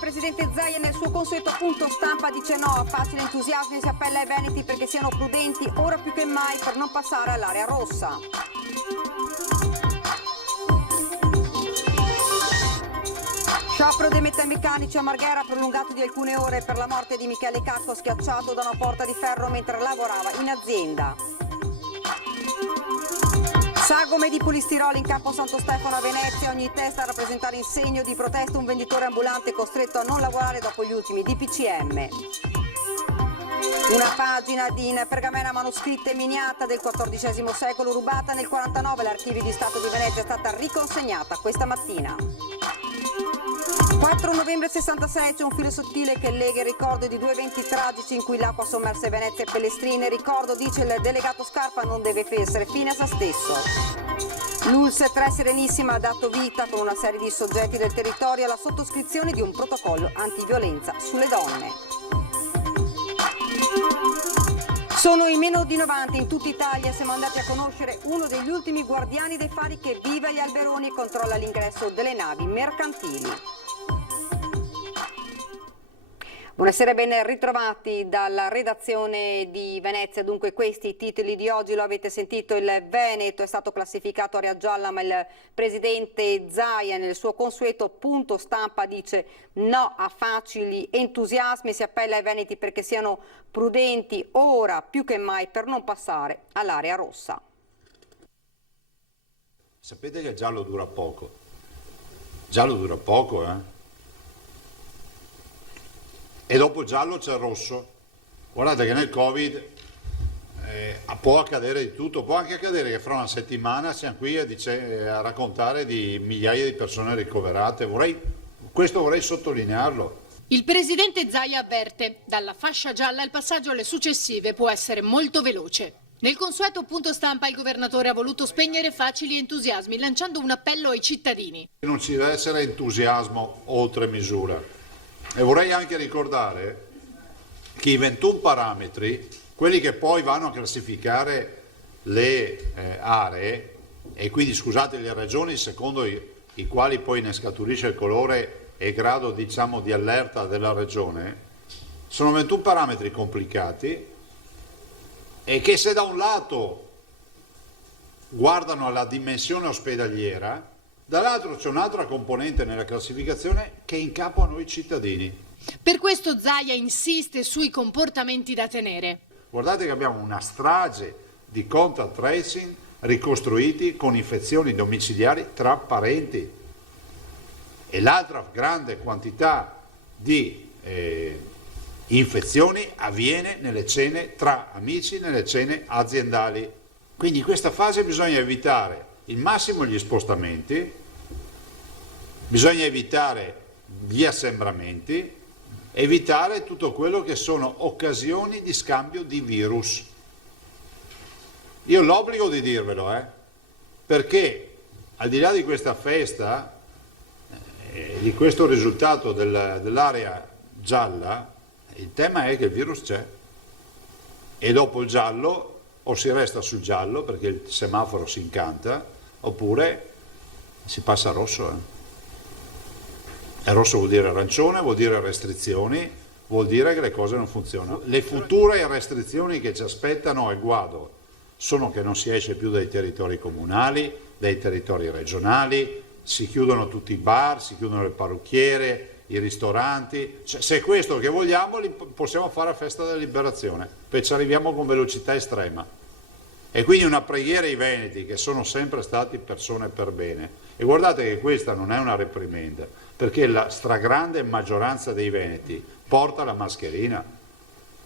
presidente Zaia nel suo consueto punto stampa dice no a facile entusiasmo e si appella ai veneti perché siano prudenti ora più che mai per non passare all'area rossa. Sciopero dei metalmeccanici a Marghera prolungato di alcune ore per la morte di Michele Cacco schiacciato da una porta di ferro mentre lavorava in azienda. Sagome di polistirolo in campo Santo Stefano a Venezia, ogni testa a rappresentare in segno di protesta un venditore ambulante costretto a non lavorare dopo gli ultimi DPCM. Una pagina in pergamena manoscritta e miniata del XIV secolo rubata nel 49, l'Archivio di Stato di Venezia è stata riconsegnata questa mattina. 4 novembre 66 c'è un filo sottile che lega il ricordo di due eventi tragici in cui l'acqua sommerse Venezia e Pellestrine. Ricordo, dice il delegato Scarpa, non deve essere fine a se stesso. L'ULSS 3 Serenissima ha dato vita con una serie di soggetti del territorio alla sottoscrizione di un protocollo antiviolenza sulle donne. Sono in meno di 90 in tutta Italia, siamo andati a conoscere uno degli ultimi guardiani dei fari che vive agli alberoni e controlla l'ingresso delle navi mercantili. Buonasera e ben ritrovati dalla redazione di Venezia. Dunque questi i titoli di oggi, lo avete sentito, il Veneto è stato classificato area gialla ma il presidente Zaia nel suo consueto punto stampa dice no a facili entusiasmi, si appella ai veneti perché siano prudenti ora più che mai per non passare all'area rossa. Sapete che il giallo dura poco? Il giallo dura poco, E dopo il giallo c'è il rosso. Guardate che nel Covid può accadere di tutto, può anche accadere che fra una settimana siamo qui a raccontare di migliaia di persone ricoverate. Questo vorrei sottolinearlo. Il presidente Zaia avverte, dalla fascia gialla il passaggio alle successive può essere molto veloce. Nel consueto punto stampa il governatore ha voluto spegnere facili entusiasmi lanciando un appello ai cittadini. Non ci deve essere entusiasmo oltre misura. E vorrei anche ricordare che i 21 parametri, quelli che poi vanno a classificare le aree, e quindi scusate le ragioni secondo i quali poi ne scaturisce il colore e grado diciamo di allerta della regione, sono 21 parametri complicati e che se da un lato guardano alla dimensione ospedaliera, dall'altro c'è un'altra componente nella classificazione che è in capo a noi cittadini. Per questo Zaia insiste sui comportamenti da tenere. Guardate che abbiamo una strage di contact tracing ricostruiti con infezioni domiciliari tra parenti e l'altra grande quantità di infezioni avviene nelle cene tra amici, nelle cene aziendali. Quindi in questa fase bisogna evitare il massimo gli spostamenti, bisogna evitare gli assembramenti, evitare tutto quello che sono occasioni di scambio di virus. Io ho l'obbligo di dirvelo, perché al di là di questa festa, di questo risultato dell'area gialla, il tema è che il virus c'è e dopo il giallo o si resta sul giallo perché il semaforo si incanta oppure si passa a rosso. E rosso vuol dire arancione, vuol dire restrizioni, vuol dire che le cose non funzionano. Le future restrizioni che ci aspettano a guado sono che non si esce più dai territori comunali, dai territori regionali, si chiudono tutti i bar, si chiudono le parrucchiere, i ristoranti. Cioè, se è questo che vogliamo possiamo fare a festa della liberazione, perché ci arriviamo con velocità estrema. E quindi una preghiera ai veneti che sono sempre stati persone per bene. E guardate che questa non è una reprimenda, perché la stragrande maggioranza dei veneti porta la mascherina.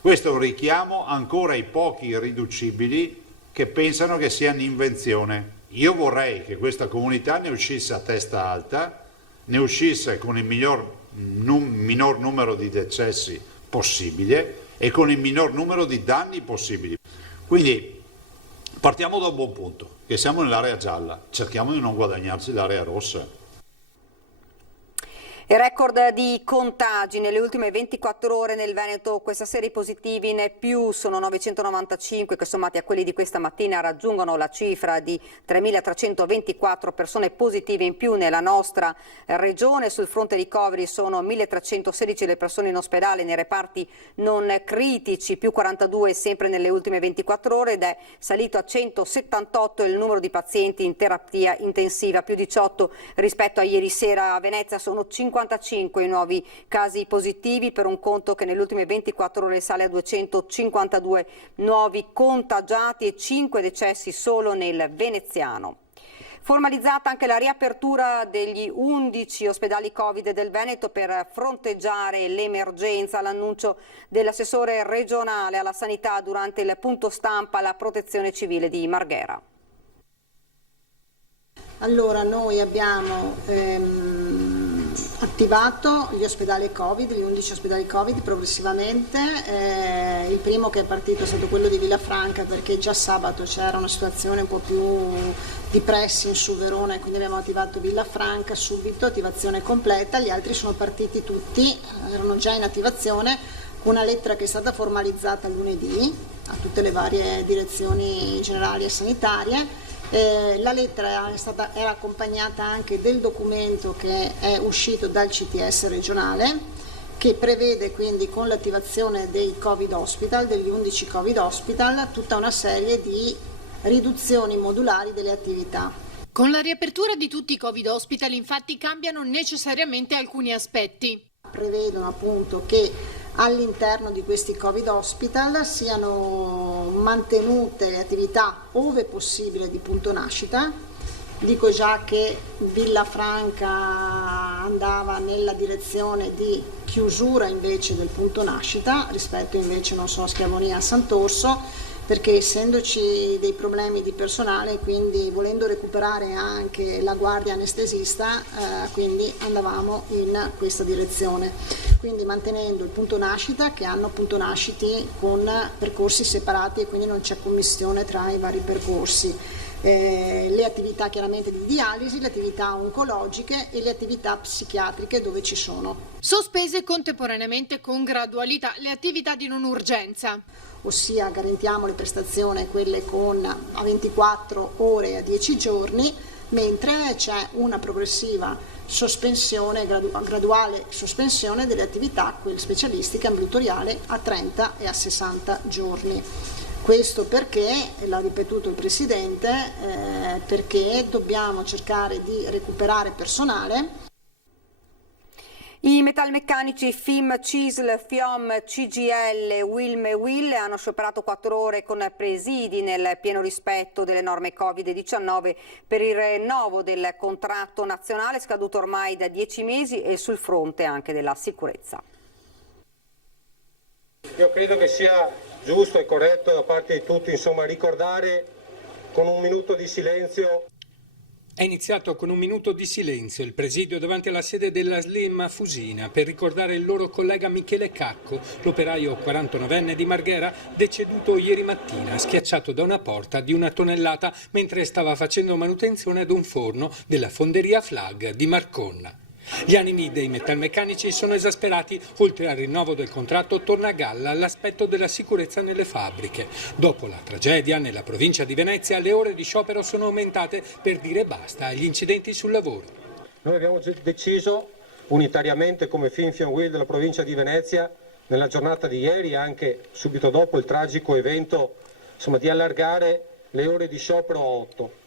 Questo è un richiamo ancora ai pochi irriducibili che pensano che sia un'invenzione. Io vorrei che questa comunità ne uscisse a testa alta, ne uscisse con il minor numero di decessi possibile e con il minor numero di danni possibili. Quindi partiamo da un buon punto, che siamo nell'area gialla, cerchiamo di non guadagnarci l'area rossa. Il record di contagi nelle ultime 24 ore nel Veneto, questa sera i positivi in più sono 995 che sommati a quelli di questa mattina raggiungono la cifra di 3.324 persone positive in più nella nostra regione. Sul fronte ricoveri sono 1.316 le persone in ospedale nei reparti non critici, più 42 sempre nelle ultime 24 ore ed è salito a 178 il numero di pazienti in terapia intensiva, più 18 rispetto a ieri sera. A Venezia sono 55 i nuovi casi positivi per un conto che nelle ultime 24 ore sale a 252 nuovi contagiati e 5 decessi solo nel veneziano. Formalizzata anche la riapertura degli 11 ospedali Covid del Veneto per fronteggiare l'emergenza, l'annuncio dell'assessore regionale alla sanità durante il punto stampa alla Protezione Civile di Marghera. Allora, noi abbiamo attivato gli ospedali Covid, gli 11 ospedali Covid progressivamente. Il primo che è partito è stato quello di Villafranca, perché già sabato c'era una situazione un po' più di pressing su Verona e quindi abbiamo attivato Villafranca subito, attivazione completa. Gli altri sono partiti tutti, erano già in attivazione, con una lettera che è stata formalizzata lunedì a tutte le varie direzioni generali e sanitarie. La lettera era accompagnata anche del documento che è uscito dal CTS regionale, che prevede quindi con l'attivazione dei Covid Hospital, degli 11 Covid Hospital, tutta una serie di riduzioni modulari delle attività. Con la riapertura di tutti i Covid Hospital infatti cambiano necessariamente alcuni aspetti. Prevedono appunto che all'interno di questi Covid Hospital siano mantenute le attività ove possibile di punto nascita. Dico già che Villafranca andava nella direzione di chiusura invece del punto nascita rispetto invece, non so, Schiavonia a Sant'Orso, perché essendoci dei problemi di personale, quindi volendo recuperare anche la guardia anestesista, quindi andavamo in questa direzione. Quindi mantenendo il punto nascita, che hanno punto nasciti con percorsi separati e quindi non c'è commistione tra i vari percorsi. Le attività chiaramente di dialisi, le attività oncologiche e le attività psichiatriche dove ci sono. Sospese contemporaneamente con gradualità le attività di non urgenza. Ossia garantiamo le prestazioni, quelle a 24 ore e a 10 giorni, mentre c'è una progressiva sospensione, graduale sospensione delle attività, quelle specialistiche ambulatoriali, a 30 e a 60 giorni. Questo perché, l'ha ripetuto il Presidente, perché dobbiamo cercare di recuperare personale. I metalmeccanici FIM, CISL, FIOM, CGL, WILM e WIL hanno scioperato 4 ore con presidi nel pieno rispetto delle norme Covid-19 per il rinnovo del contratto nazionale scaduto ormai da 10 mesi e sul fronte anche della sicurezza. Io credo che sia giusto e corretto da parte di tutti, ricordare con un minuto di silenzio. È iniziato con un minuto di silenzio il presidio davanti alla sede della Slim a Fusina per ricordare il loro collega Michele Cacco, l'operaio 49enne di Marghera, deceduto ieri mattina, schiacciato da una porta di 1 tonnellata mentre stava facendo manutenzione ad un forno della fonderia Flag di Marconna. Gli animi dei metalmeccanici sono esasperati. Oltre al rinnovo del contratto torna a galla l'aspetto della sicurezza nelle fabbriche. Dopo la tragedia nella provincia di Venezia le ore di sciopero sono aumentate per dire basta agli incidenti sul lavoro. Noi abbiamo deciso unitariamente come FIM-FIOM-WIL della provincia di Venezia nella giornata di ieri, anche subito dopo il tragico evento, di allargare le ore di sciopero a 8.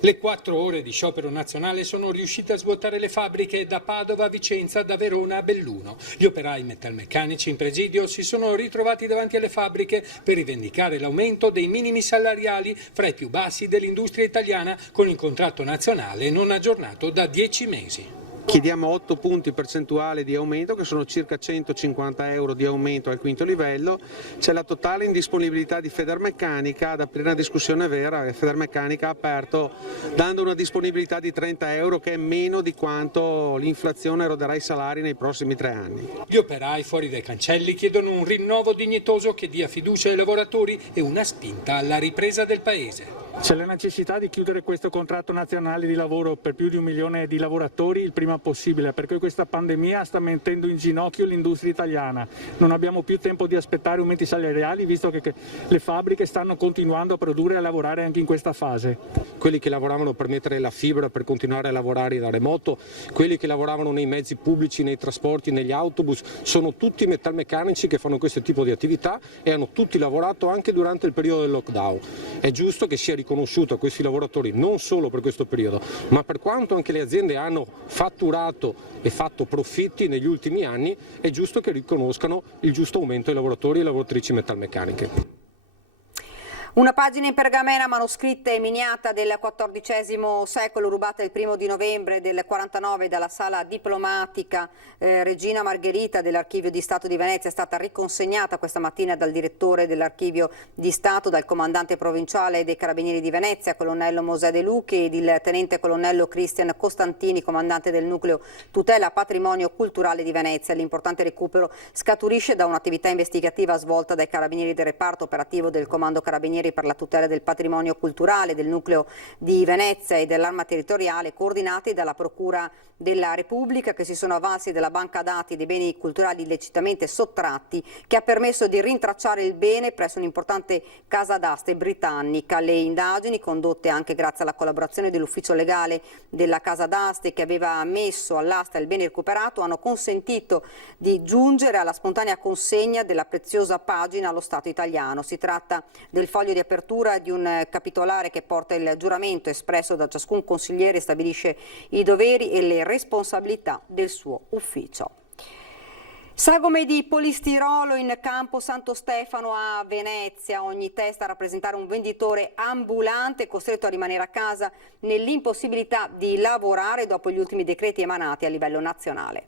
Le 4 ore di sciopero nazionale sono riuscite a svuotare le fabbriche da Padova a Vicenza, da Verona a Belluno. Gli operai metalmeccanici in presidio si sono ritrovati davanti alle fabbriche per rivendicare l'aumento dei minimi salariali fra i più bassi dell'industria italiana, con il contratto nazionale non aggiornato da 10 mesi. Chiediamo 8 punti percentuali di aumento, che sono circa 150 euro di aumento al quinto livello. C'è la totale indisponibilità di Federmeccanica ad aprire una discussione vera. Federmeccanica ha aperto dando una disponibilità di 30 euro, che è meno di quanto l'inflazione eroderà i salari nei prossimi 3 anni. Gli operai fuori dai cancelli chiedono un rinnovo dignitoso che dia fiducia ai lavoratori e una spinta alla ripresa del paese. C'è la necessità di chiudere questo contratto nazionale di lavoro per più di 1 milione di lavoratori il prima possibile, perché questa pandemia sta mettendo in ginocchio l'industria italiana. Non abbiamo più tempo di aspettare aumenti salariali, visto che le fabbriche stanno continuando a produrre e a lavorare anche in questa fase. Quelli che lavoravano per mettere la fibra per continuare a lavorare da remoto, quelli che lavoravano nei mezzi pubblici, nei trasporti, negli autobus, sono tutti metalmeccanici che fanno questo tipo di attività e hanno tutti lavorato anche durante il periodo del lockdown. È giusto che sia riconosciuto a questi lavoratori non solo per questo periodo, ma per quanto anche le aziende hanno fatturato e fatto profitti negli ultimi anni, è giusto che riconoscano il giusto aumento ai lavoratori e lavoratrici metalmeccaniche. Una pagina in pergamena manoscritta e miniata del XIV secolo, rubata il 1 di novembre del 49 dalla sala diplomatica Regina Margherita dell'Archivio di Stato di Venezia, è stata riconsegnata questa mattina dal direttore dell'Archivio di Stato, dal comandante provinciale dei Carabinieri di Venezia, colonnello Mosè De Luchi, ed il tenente colonnello Cristian Costantini, comandante del nucleo tutela patrimonio culturale di Venezia. L'importante recupero scaturisce da un'attività investigativa svolta dai carabinieri del reparto operativo del Comando Carabinieri per la tutela del patrimonio culturale del nucleo di Venezia e dell'Arma Territoriale, coordinati dalla Procura della Repubblica, che si sono avvalsi della banca dati dei beni culturali illecitamente sottratti, che ha permesso di rintracciare il bene presso un'importante casa d'aste britannica. Le indagini, condotte anche grazie alla collaborazione dell'ufficio legale della casa d'aste, che aveva messo all'asta il bene recuperato, hanno consentito di giungere alla spontanea consegna della preziosa pagina allo Stato italiano. Si tratta del foglio di apertura di un capitolare che porta il giuramento espresso da ciascun consigliere e stabilisce i doveri e le responsabilità del suo ufficio. Sagome di polistirolo in campo Santo Stefano a Venezia, ogni testa a rappresentare un venditore ambulante costretto a rimanere a casa nell'impossibilità di lavorare dopo gli ultimi decreti emanati a livello nazionale.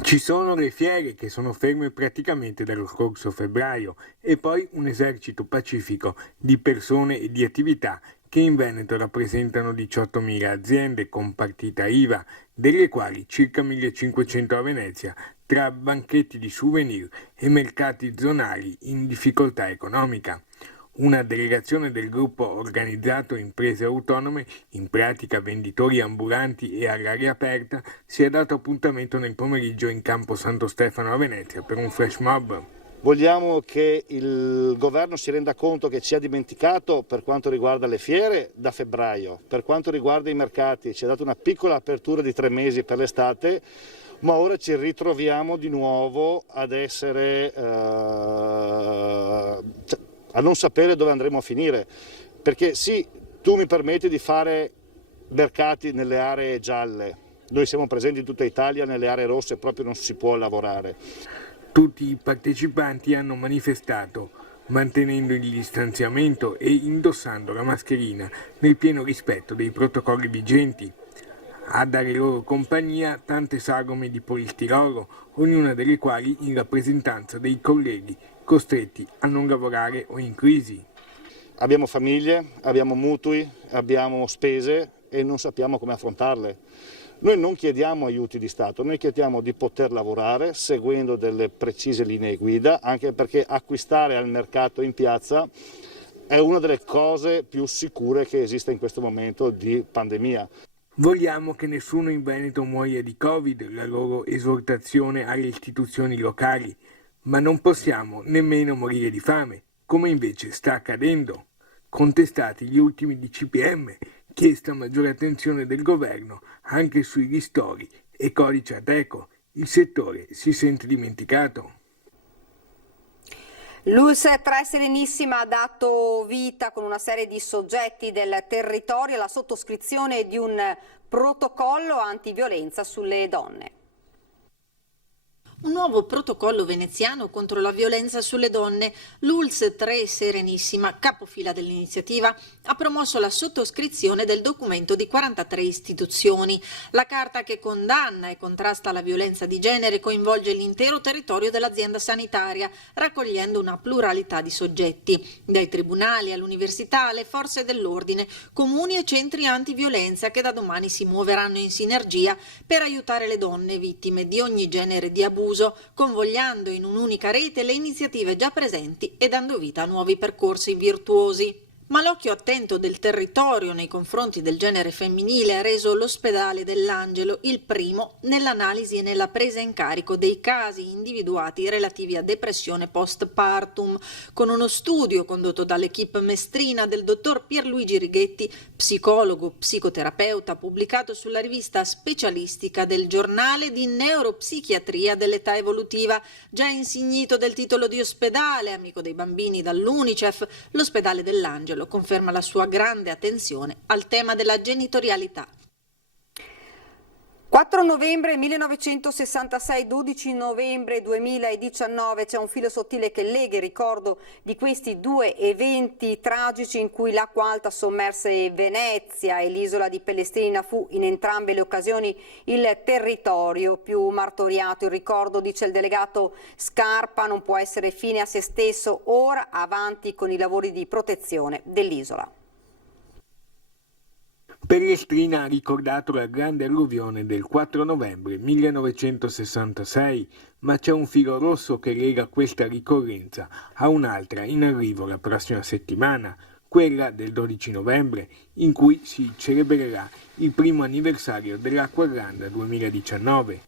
Ci sono le fiere che sono ferme praticamente dallo scorso febbraio e poi un esercito pacifico di persone e di attività che in Veneto rappresentano 18.000 aziende con partita IVA, delle quali circa 1.500 a Venezia, tra banchetti di souvenir e mercati zonali in difficoltà economica. Una delegazione del gruppo organizzato Imprese Autonome, in pratica venditori ambulanti e all'aria aperta, si è dato appuntamento nel pomeriggio in campo Santo Stefano a Venezia per un flash mob. Vogliamo che il governo si renda conto che ci ha dimenticato per quanto riguarda le fiere da febbraio, per quanto riguarda i mercati, ci ha dato una piccola apertura di 3 mesi per l'estate, ma ora ci ritroviamo di nuovo ad essere a non sapere dove andremo a finire, perché sì, tu mi permetti di fare mercati nelle aree gialle, noi siamo presenti in tutta Italia, nelle aree rosse proprio non si può lavorare. Tutti i partecipanti hanno manifestato mantenendo il distanziamento e indossando la mascherina nel pieno rispetto dei protocolli vigenti. A dare loro compagnia tante sagome di polistirolo, ognuna delle quali in rappresentanza dei colleghi costretti a non lavorare o in crisi. Abbiamo famiglie, abbiamo mutui, abbiamo spese e non sappiamo come affrontarle. Noi non chiediamo aiuti di Stato, noi chiediamo di poter lavorare seguendo delle precise linee guida, anche perché acquistare al mercato in piazza è una delle cose più sicure che esista in questo momento di pandemia. Vogliamo che nessuno in Veneto muoia di Covid, la loro esortazione alle istituzioni locali, ma non possiamo nemmeno morire di fame, come invece sta accadendo. Contestati gli ultimi DPCM, chiesta maggiore attenzione del governo anche sui ristori e codice Ateco. Il settore si sente dimenticato. L'ULSS 3 Serenissima ha dato vita con una serie di soggetti del territorio alla sottoscrizione di un protocollo antiviolenza sulle donne. Un nuovo protocollo veneziano contro la violenza sulle donne, l'ULSS 3 Serenissima, capofila dell'iniziativa, ha promosso la sottoscrizione del documento di 43 istituzioni. La carta che condanna e contrasta la violenza di genere coinvolge l'intero territorio dell'azienda sanitaria, raccogliendo una pluralità di soggetti, dai tribunali all'università alle forze dell'ordine, comuni e centri antiviolenza che da domani si muoveranno in sinergia per aiutare le donne vittime di ogni genere di abuso diffuso, convogliando in un'unica rete le iniziative già presenti e dando vita a nuovi percorsi virtuosi. Ma l'occhio attento del territorio nei confronti del genere femminile ha reso l'ospedale dell'Angelo il primo nell'analisi e nella presa in carico dei casi individuati relativi a depressione postpartum, con uno studio condotto dall'equipe mestrina del dottor Pierluigi Righetti, psicologo, psicoterapeuta, pubblicato sulla rivista specialistica del Giornale di Neuropsichiatria dell'età evolutiva, già insignito del titolo di ospedale, amico dei bambini dall'Unicef. L'ospedale dell'Angelo conferma la sua grande attenzione al tema della genitorialità. 4 novembre 1966, 12 novembre 2019, c'è un filo sottile che lega il ricordo di questi due eventi tragici in cui l'acqua alta sommerse Venezia e l'isola di Pellestrina fu in entrambe le occasioni il territorio più martoriato. Il ricordo, dice il delegato Scarpa, non può essere fine a se stesso, ora avanti con i lavori di protezione dell'isola. Pellestrina ha ricordato la grande alluvione del 4 novembre 1966, ma c'è un filo rosso che lega questa ricorrenza a un'altra in arrivo la prossima settimana, quella del 12 novembre, in cui si celebrerà il primo anniversario dell'Acquaranda 2019.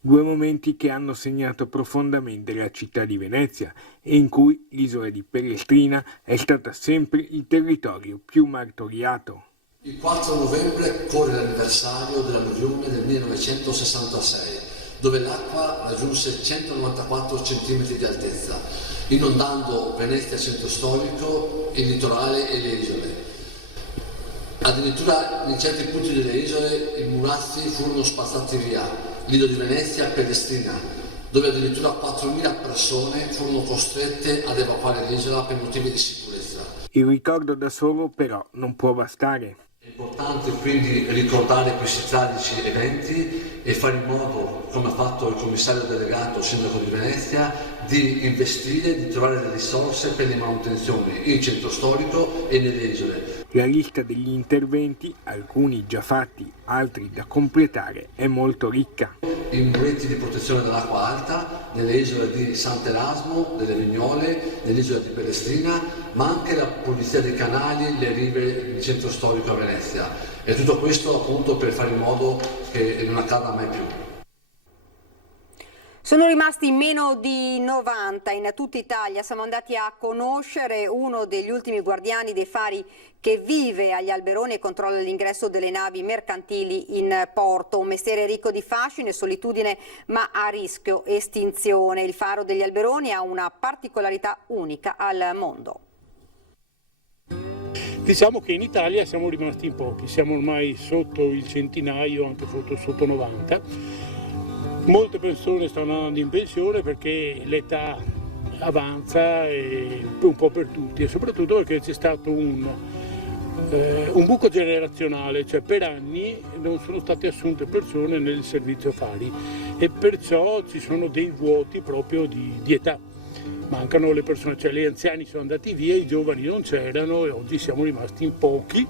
Due momenti che hanno segnato profondamente la città di Venezia e in cui l'isola di Pellestrina è stata sempre il territorio più martoriato. Il 4 novembre corre l'anniversario dell'alluvione del 1966, dove l'acqua raggiunse 194 cm di altezza, inondando Venezia centro storico, il litorale e le isole. Addirittura in certi punti delle isole i murazzi furono spazzati via, Lido di Venezia e Pellestrina, dove addirittura 4.000 persone furono costrette ad evacuare l'isola per motivi di sicurezza. Il ricordo da solo però non può bastare. È importante quindi ricordare questi tragici eventi e fare in modo, come ha fatto il commissario delegato sindaco di Venezia, di investire, di trovare le risorse per le manutenzioni in centro storico e nelle isole. La lista degli interventi, alcuni già fatti, altri da completare, è molto ricca. I muretti di protezione dell'acqua alta nelle isole di Sant'Erasmo, delle Vignole, nell'isola di Pellestrina, ma anche la pulizia dei canali, le rive del centro storico a Venezia. E tutto questo appunto per fare in modo che non accada mai più. Sono rimasti meno di 90 in tutta Italia. Siamo andati a conoscere uno degli ultimi guardiani dei fari che vive agli Alberoni e controlla l'ingresso delle navi mercantili in porto. Un mestiere ricco di fascino e solitudine, ma a rischio estinzione. Il faro degli Alberoni ha una particolarità unica al mondo. Diciamo che in Italia siamo rimasti in pochi, siamo ormai sotto il centinaio, anche sotto 90. Molte persone stanno andando in pensione perché l'età avanza un po' per tutti e soprattutto perché c'è stato un buco generazionale, cioè per anni non sono state assunte persone nel servizio fari e perciò ci sono dei vuoti proprio di età. Mancano le persone, cioè gli anziani sono andati via, i giovani non c'erano e oggi siamo rimasti in pochi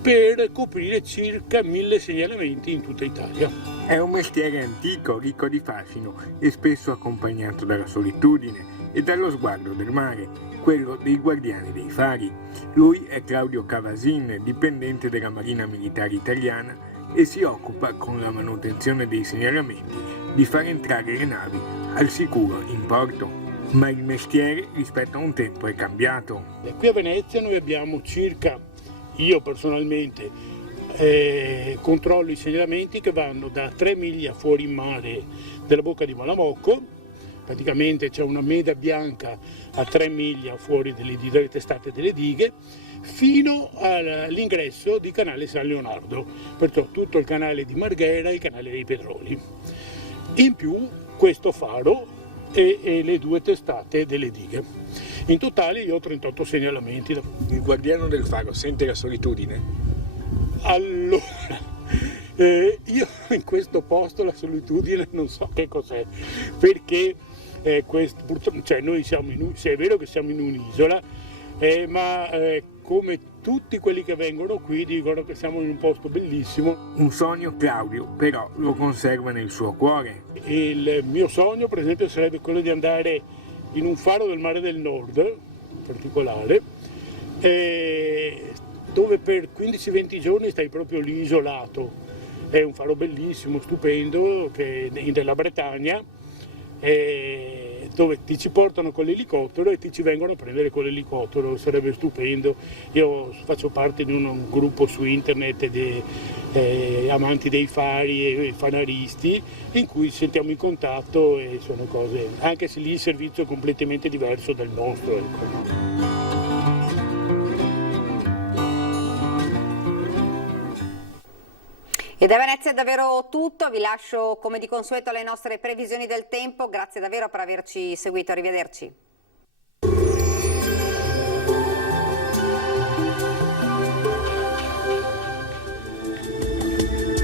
per coprire circa 1000 segnalamenti in tutta Italia. È un mestiere antico, ricco di fascino e spesso accompagnato dalla solitudine e dallo sguardo del mare, quello dei guardiani dei fari. Lui è Claudio Cavasin, dipendente della Marina Militare Italiana e si occupa con la manutenzione dei segnalamenti di far entrare le navi al sicuro in porto. Ma il mestiere rispetto a un tempo è cambiato. Qui a Venezia noi abbiamo circa, io personalmente, controllo i segnalamenti che vanno da 3 miglia fuori in mare della bocca di Malamocco, praticamente c'è una meda bianca a 3 miglia fuori dalle testate delle dighe, fino all'ingresso di canale San Leonardo, perciò tutto il canale di Marghera e il canale dei Pedroli. In più questo faro e le 2 testate delle dighe. In totale io ho 38 segnalamenti. Il guardiano del faro sente la solitudine? Allora, io in questo posto la solitudine non so che cos'è, perché cioè noi siamo è vero che siamo in un'isola, ma come tutti quelli che vengono qui dicono che siamo in un posto bellissimo. Un sogno Claudio, però lo conserva nel suo cuore. Il mio sogno, per esempio, sarebbe quello di andare in un faro del Mare del Nord, in particolare, dove per 15-20 giorni stai proprio lì isolato. È un faro bellissimo, stupendo, che è nella Bretagna, dove ti ci portano con l'elicottero e ti ci vengono a prendere con l'elicottero. Sarebbe stupendo. Io faccio parte di un gruppo su internet di amanti dei fari e fanaristi, in cui sentiamo in contatto, e sono cose, anche se lì il servizio è completamente diverso dal nostro, ecco. E da Venezia è davvero tutto, vi lascio come di consueto alle nostre previsioni del tempo, grazie davvero per averci seguito, arrivederci.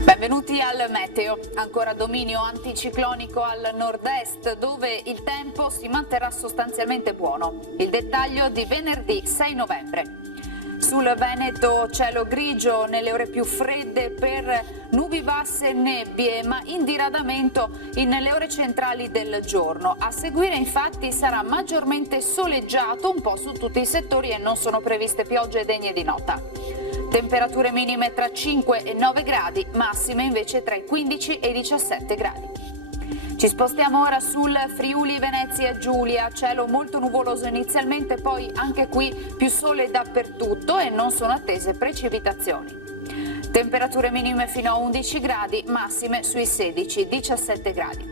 Benvenuti al meteo, ancora dominio anticiclonico al nord-est dove il tempo si manterrà sostanzialmente buono. Il dettaglio di venerdì 6 novembre. Sul Veneto cielo grigio nelle ore più fredde per nubi basse e nebbie, ma in diradamento nelle ore centrali del giorno. A seguire infatti sarà maggiormente soleggiato un po' su tutti i settori e non sono previste piogge degne di nota. Temperature minime tra 5 e 9 gradi, massime invece tra i 15 e i 17 gradi. Ci spostiamo ora sul Friuli Venezia Giulia, cielo molto nuvoloso inizialmente, poi anche qui più sole dappertutto e non sono attese precipitazioni. Temperature minime fino a 11 gradi, massime sui 16-17 gradi.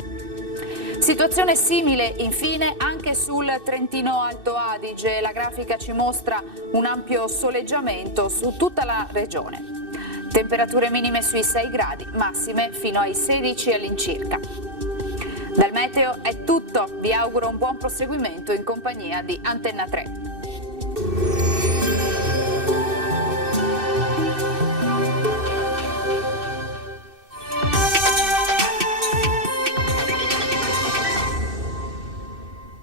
Situazione simile infine anche sul Trentino Alto Adige, la grafica ci mostra un ampio soleggiamento su tutta la regione. Temperature minime sui 6 gradi, massime fino ai 16 all'incirca. Dal meteo è tutto, vi auguro un buon proseguimento in compagnia di Antenna 3.